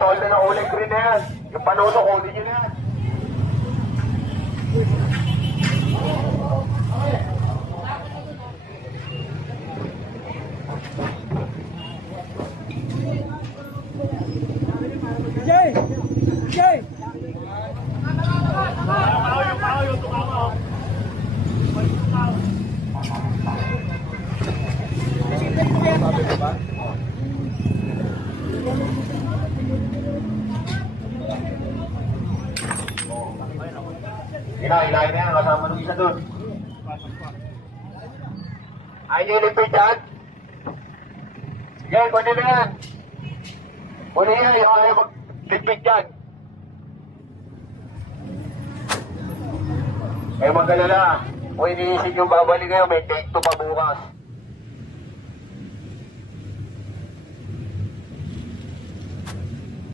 Tol na ulit green na yan. Yung panusok, ulit yun yan. Jay! Jay! Ilahin na yan, kasama nung isa doon. Ayaw yung lipid dyan. Sige, kunin na yan. Kunin yan, yung ayaw maglipid dyan. Kayo magkalala. Kung iniisip yung babalik kayo, may take 2 pa bukas.